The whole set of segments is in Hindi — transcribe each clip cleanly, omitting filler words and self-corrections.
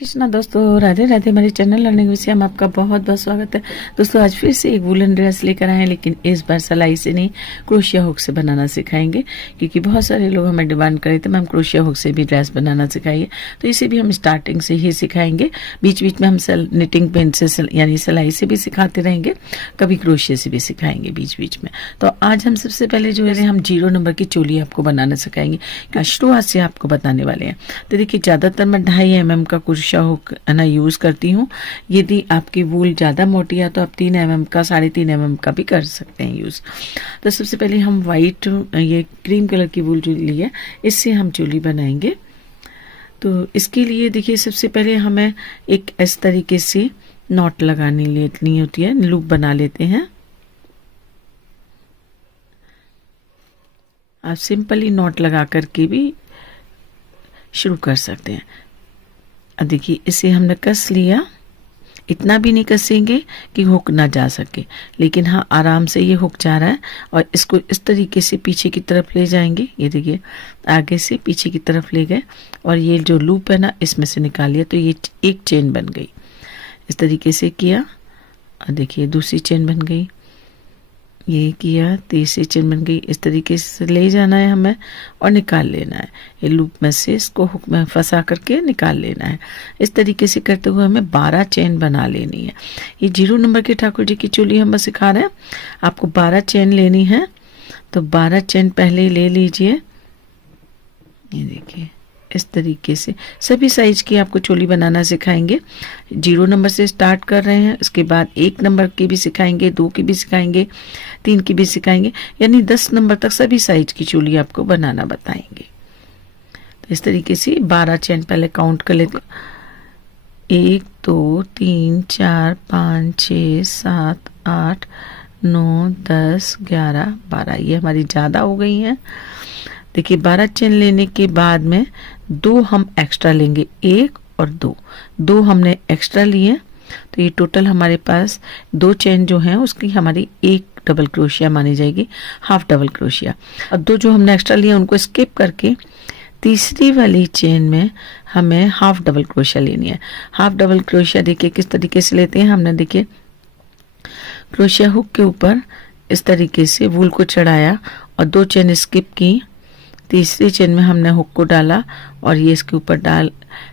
कृष्णा दोस्तों, राधे राधे। हमारे चैनल लर्निंग विषय में आपका बहुत बहुत स्वागत है। दोस्तों आज फिर से एक वुलन ड्रेस लेकर आए हैं, लेकिन इस बार सिलाई से नहीं, क्रोशिया हुक से बनाना सिखाएंगे। क्योंकि बहुत सारे लोग हमें डिमांड करे थे मैम क्रोशिया हुक से भी ड्रेस बनाना सिखाइए, तो इसे भी हम स्टार्टिंग से ही सिखाएंगे। बीच बीच में हम निटिंग पेन से यानी सिलाई से भी सिखाते रहेंगे, कभी क्रोशिया से भी सिखाएंगे बीच बीच में। तो आज हम सबसे पहले जो है हम 0 नंबर की चोली आपको बनाना सिखाएंगे। शुरुआत से आपको बताने वाले हैं। तो देखिए ज़्यादातर मैं 2.5 mm का क्रोशिया हुक ना यूज़ करती हूँ। यदि आपकी वूल ज़्यादा मोटी है तो आप 3 mm का 3.5 mm का भी कर सकते हैं यूज़। तो सबसे पहले हम वाइट ये क्रीम कलर की वूल जो ली है, इससे हम चोली बनाएंगे। तो इसके लिए देखिए सबसे पहले हमें एक इस तरीके से नॉट लगानी लेनी होती है, लूप बना लेते हैं। आप सिंपली नॉट लगा करके भी शुरू कर सकते हैं। अब देखिए इसे हमने कस लिया, इतना भी नहीं कसेंगे कि हुक ना जा सके, लेकिन हाँ आराम से ये हुक जा रहा है। और इसको इस तरीके से पीछे की तरफ ले जाएंगे। ये देखिए आगे से पीछे की तरफ ले गए और ये जो लूप है ना इसमें से निकाल लिया, तो ये एक चेन बन गई। इस तरीके से किया और देखिए दूसरी चेन बन गई, ये किया तीसरी चेन बन गई। इस तरीके से ले जाना है हमें और निकाल लेना है। ये लूप में से इसको हुक में फंसा करके निकाल लेना है। इस तरीके से करते हुए हमें 12 चेन बना लेनी है। ये 0 नंबर की ठाकुर जी की चोली हम बस सिखा रहे हैं, आपको 12 चेन लेनी है। तो 12 चेन पहले ले लीजिए। ये देखिए इस तरीके से सभी साइज की आपको चोली बनाना सिखाएंगे। 0 नंबर से स्टार्ट कर रहे हैं, उसके बाद 1 नंबर की भी सिखाएंगे, 2 की भी सिखाएंगे, 3 की भी सिखाएंगे, यानी 10 नंबर तक सभी साइज की चोली आपको बनाना बताएंगे। तो इस तरीके से 12 चेन पहले काउंट कर लेते हैं। 1 2 3 4 5 6 7 8 9 10 11 12, ये हमारी ज़्यादा हो गई हैं। देखिए 12 चेन लेने के बाद में 2 हम एक्स्ट्रा लेंगे, 1 और 2 हमने एक्स्ट्रा लिए। तो ये टोटल हमारे पास 2 चेन जो हैं उसकी हमारी 1 डबल क्रोशिया मानी जाएगी, हाफ डबल क्रोशिया। और 2 जो हमने एक्स्ट्रा लिए उनको स्किप करके तीसरी वाली चेन में हमें हाफ डबल क्रोशिया लेनी है। हाफ डबल क्रोशिया देखिए किस तरीके से लेते हैं हमने। देखिए क्रोशिया हुक के ऊपर इस तरीके से वूल को चढ़ाया और 2 चेन स्किप की, तीसरी चेन में हमने हुक को डाला और ये इसके ऊपर डाल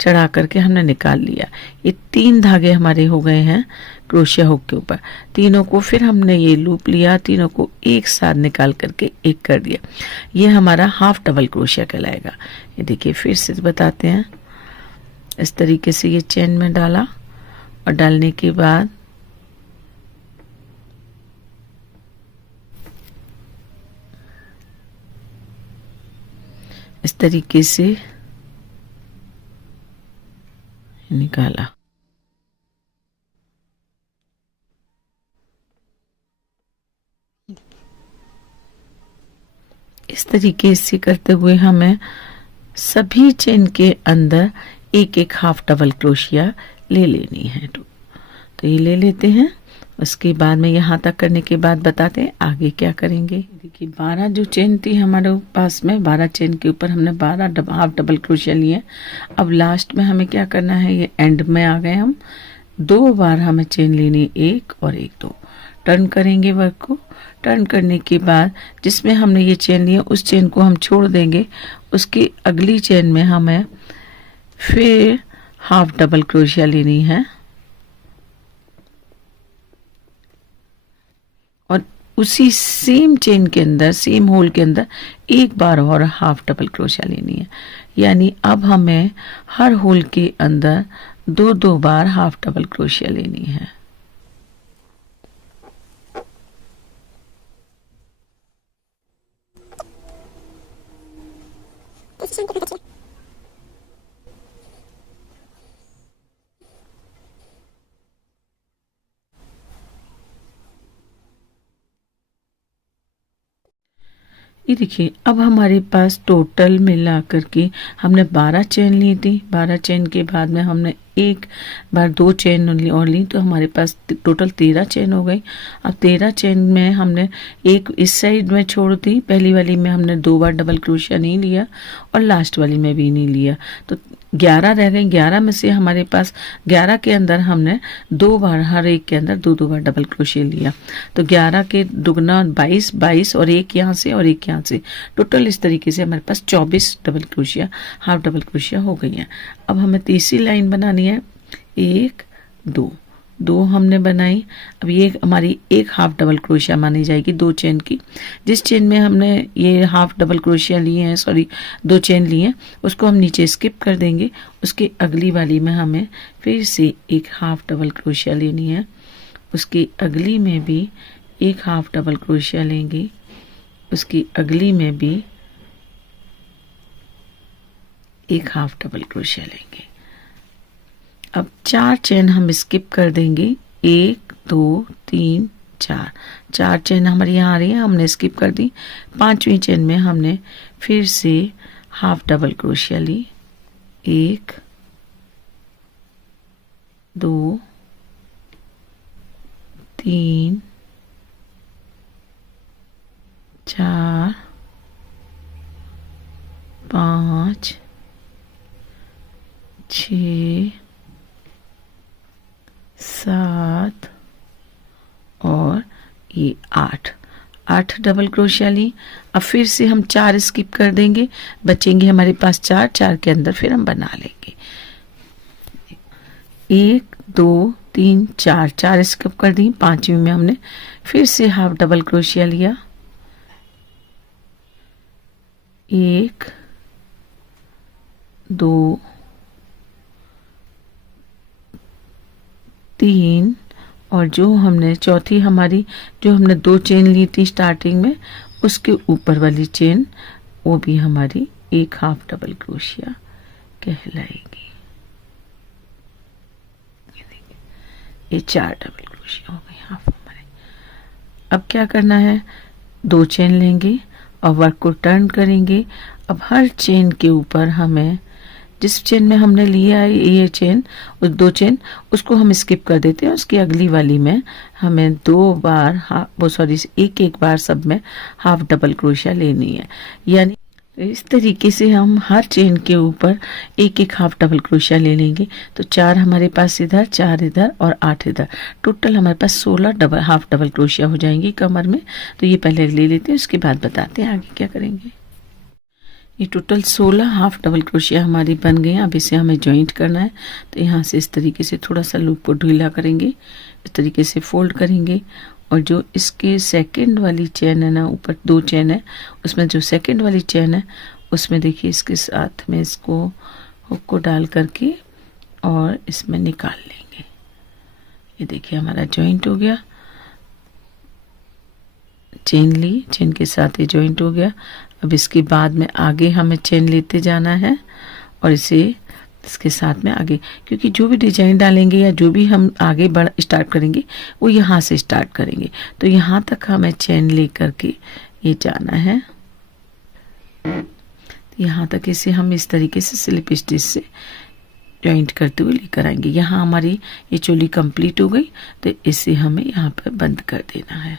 चढ़ा करके हमने निकाल लिया। ये 3 धागे हमारे हो गए हैं क्रोशिया हुक के ऊपर। तीनों को फिर हमने ये लूप लिया, तीनों को एक साथ निकाल करके एक कर दिया। ये हमारा हाफ डबल क्रोशिया कहलाएगा। ये देखिए फिर से बताते हैं। इस तरीके से ये चेन में डाला और डालने के बाद इस तरीके से निकाला। इस तरीके से करते हुए हमें सभी चेन के अंदर एक एक हाफ डबल क्रोशिया ले लेनी है। तो ये ले लेते हैं। उसके बाद में यहाँ तक करने के बाद बताते हैं आगे क्या करेंगे। देखिए 12 जो चेन थी हमारे पास में, 12 चेन के ऊपर हमने 12 हाफ डबल क्रोशिया लिए। अब लास्ट में हमें क्या करना है, ये एंड में आ गए हम। 2 बार हमें चेन लेनी, 1 और 1 2 टर्न करेंगे वर्क को। टर्न करने के बाद जिसमें हमने ये चेन लिया उस चेन को हम छोड़ देंगे। उसकी अगली चेन में हमें फिर हाफ डबल क्रोशिया लेनी है और उसी सेम चेन के अंदर, सेम होल के अंदर एक बार और हाफ डबल क्रोशिया लेनी है। यानी अब हमें हर होल के अंदर 2 बार हाफ डबल क्रोशिया लेनी है। ये देखिए अब हमारे पास टोटल मिला करके हमने 12 चेन ली थी। 12 चेन के बाद में हमने एक बार 2 चेन और ली, तो हमारे पास टोटल 13 चेन हो गई। अब 13 चेन में हमने एक इस साइड में छोड़ दी, पहली वाली में हमने 2 बार डबल क्रोशिया नहीं लिया और लास्ट वाली में भी नहीं लिया। तो 11 रह गई। 11 में से हमारे पास 11 के अंदर हमने 2 बार, हर एक के अंदर 2 बार डबल क्रोशिया लिया। तो 11 के दुगना 22, 22 और एक यहाँ से और एक यहाँ से, टोटल इस तरीके से हमारे पास 24 double crochet, half double crochet हो गई है। अब हमें तीसरी लाइन बनानी है। 1 2 2 हमने बनाई। अब ये हमारी एक हाफ डबल क्रोशिया मानी जाएगी 2 चेन की। जिस चेन में हमने ये हाफ डबल क्रोशिया लिए हैं, सॉरी 2 चेन लिए हैं, उसको हम नीचे स्किप कर देंगे। उसके अगली वाली में हमें फिर से एक हाफ डबल क्रोशिया लेनी है। उसकी अगली में भी एक हाफ डबल क्रोशिया लेंगे। उसकी अगली में भी एक हाफ डबल क्रोशिया लेंगे। अब 4 चेन हम स्किप कर देंगे। 1 2 3 4, 4 चेन हमारी यहाँ आ रही है, हमने स्किप कर दी। 5वीं चेन में हमने फिर से हाफ डबल क्रोशिया ली। 1 2 3 4 5 6 7 और ये 8 डबल क्रोशिया ली। अब फिर से हम 4 स्किप कर देंगे, बचेंगे हमारे पास 4 के अंदर फिर हम बना लेंगे। 1 2 3 4 स्किप कर दी। 5वीं में हमने फिर से हाफ डबल क्रोशिया लिया। 1 2 3 और जो हमने चौथी हमारी, जो हमने 2 चेन ली थी स्टार्टिंग में, उसके ऊपर वाली चेन वो भी हमारी एक हाफ डबल क्रोशिया कहलाएगी। ये 4 डबल क्रोशिया हो गई हाफ हमारे। अब क्या करना है, 2 चेन लेंगे और वर्क को टर्न करेंगे। अब हर चेन के ऊपर हमें, जिस चेन में हमने लिया है ये चेन, उस 2 चेन उसको हम स्किप कर देते हैं। उसकी अगली वाली में हमें 2 बार एक बार सब में हाफ डबल क्रोशिया लेनी है। यानी इस तरीके से हम हर चेन के ऊपर एक हाफ डबल क्रोशिया ले लेंगे। तो 4 हमारे पास इधर, 4 इधर और 8 इधर, टोटल हमारे पास 16 हाफ डबल क्रोशिया हो जाएंगी कमर में। तो ये पहले ले लेते हैं, उसके बाद बताते हैं आगे क्या करेंगे। ये टोटल 16 हाफ डबल क्रोशिया हमारी बन गई। अब इसे हमें जॉइंट करना है। तो यहाँ से इस तरीके से थोड़ा सा लूप को ढीला करेंगे, इस तरीके से फोल्ड करेंगे। और जो इसके सेकंड वाली चेन है ना, ऊपर 2 चेन है, उसमें जो सेकंड वाली चेन है उसमें देखिए इसके साथ में इसको हुक को डाल करके और इसमें निकाल लेंगे। ये देखिए हमारा जॉइंट हो गया। चेन ली, चेन के साथ ये जॉइंट हो गया। अब इसके बाद में आगे हमें चेन लेते जाना है और इसे इसके साथ में आगे, क्योंकि जो भी डिजाइन डालेंगे या जो भी हम आगे स्टार्ट करेंगे वो यहाँ से स्टार्ट करेंगे। तो यहाँ तक हमें चेन ले करके ये जाना है। यहाँ तक इसे हम इस तरीके से स्लिप स्टिच से जॉइंट करते हुए लेकर आएंगे। यहाँ हमारी ये चोली कंप्लीट हो गई। तो इसे हमें यहाँ पर बंद कर देना है।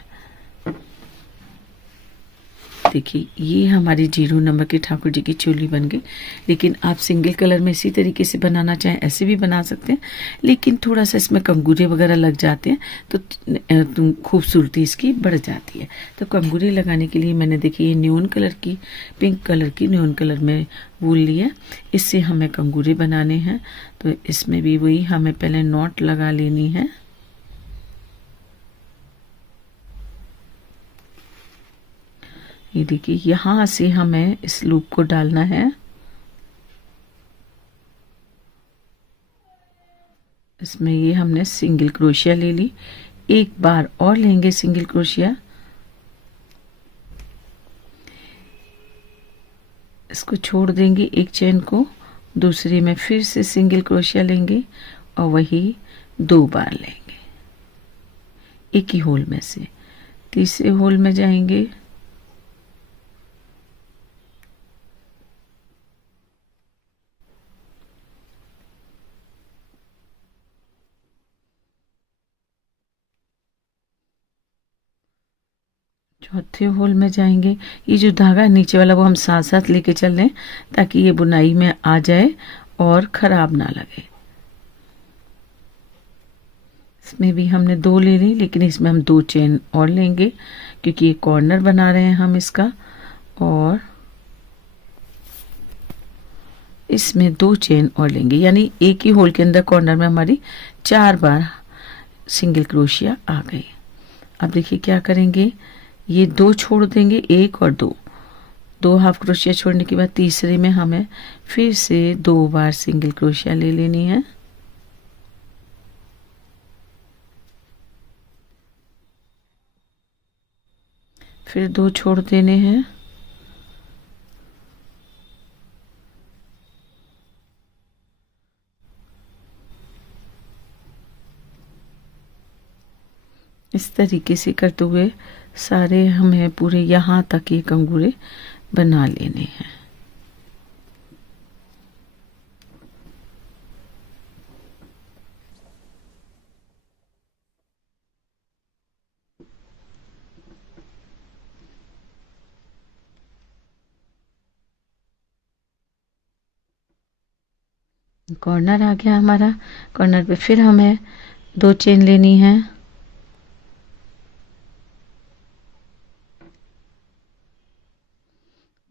देखिए ये हमारी 0 नंबर की ठाकुर जी की चोली बन गई। लेकिन आप सिंगल कलर में इसी तरीके से बनाना चाहें ऐसे भी बना सकते हैं, लेकिन थोड़ा सा इसमें कंगूरे वगैरह लग जाते हैं तो खूबसूरती इसकी बढ़ जाती है। तो कंगूरे लगाने के लिए मैंने देखिए ये न्यून कलर की, पिंक कलर की न्यून कलर में वूल लिया। इससे हमें कंगूरे बनाने हैं। तो इसमें भी वही हमें पहले नॉट लगा लेनी है। ये देखिए यहाँ से हमें इस लूप को डालना है। इसमें ये हमने सिंगल क्रोशिया ले ली, एक बार और लेंगे सिंगल क्रोशिया। इसको छोड़ देंगे एक चेन को, दूसरी में फिर से सिंगल क्रोशिया लेंगे और वही 2 बार लेंगे एक ही होल में से। तीसरे होल में जाएंगे, चौथे होल में जाएंगे। ये जो धागा नीचे वाला वो हम साथ साथ लेके चल रहे हैं ताकि ये बुनाई में आ जाए और ख़राब ना लगे। इसमें भी हमने 2 ले ली, लेकिन इसमें हम 2 चेन और लेंगे क्योंकि ये कॉर्नर बना रहे हैं हम इसका, और इसमें 2 चेन और लेंगे, यानी एक ही होल के अंदर कॉर्नर में हमारी 4 बार सिंगल क्रोशिया आ गई। अब देखिए क्या करेंगे, ये 2 छोड़ देंगे, 1 और 2 हाफ क्रोशिया छोड़ने के बाद तीसरे में हमें फिर से 2 बार सिंगल क्रोशिया ले लेनी है। फिर 2 छोड़ देने हैं, इस तरीके से करते हुए सारे हमें पूरे यहाँ तक ये कंगूरे बना लेने हैं। कॉर्नर आ गया हमारा, कॉर्नर पे फिर हमें 2 चेन लेनी है,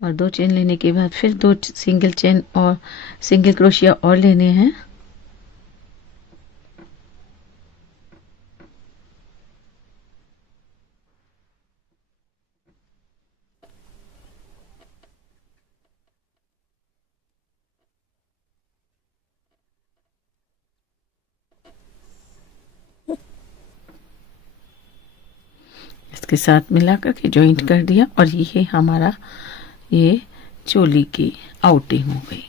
और 2 चेन लेने के बाद फिर 2 सिंगल चेन और सिंगल क्रोशिया और लेने हैं। इसके साथ मिला करके जॉइंट कर दिया, और ये हमारा ये चोली की आउटिंग हो गई।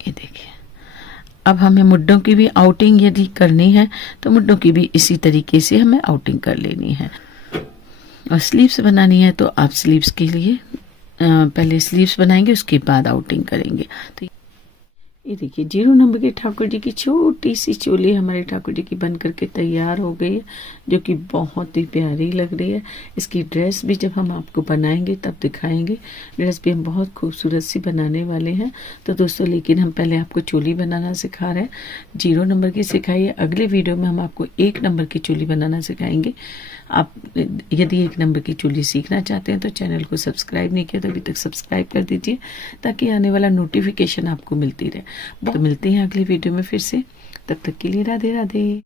ये देखिए, अब हमें मुड्डों की भी आउटिंग यदि करनी है तो मुड्डों की भी इसी तरीके से हमें आउटिंग कर लेनी है। और स्लीव्स बनानी है तो आप स्लीव्स के लिए पहले स्लीव्स बनाएंगे, उसके बाद आउटिंग करेंगे। तो ये देखिए 0 नंबर के ठाकुर जी की छोटी सी चोली हमारे ठाकुर जी की बन करके तैयार हो गई है, जो कि बहुत ही प्यारी लग रही है। इसकी ड्रेस भी जब हम आपको बनाएंगे तब दिखाएंगे, ड्रेस भी हम बहुत खूबसूरत सी बनाने वाले हैं। तो दोस्तों, लेकिन हम पहले आपको चोली बनाना सिखा रहे हैं। 0 नंबर की सिखाइए, अगले वीडियो में हम आपको 1 नंबर की चोली बनाना सिखाएंगे। आप यदि 1 नंबर की चोली सीखना चाहते हैं तो चैनल को सब्सक्राइब नहीं किया तो अभी तक सब्सक्राइब कर दीजिए, ताकि आने वाला नोटिफिकेशन आपको मिलती रहे। तो मिलते हैं अगली वीडियो में फिर से, तब तक के लिए राधे राधे।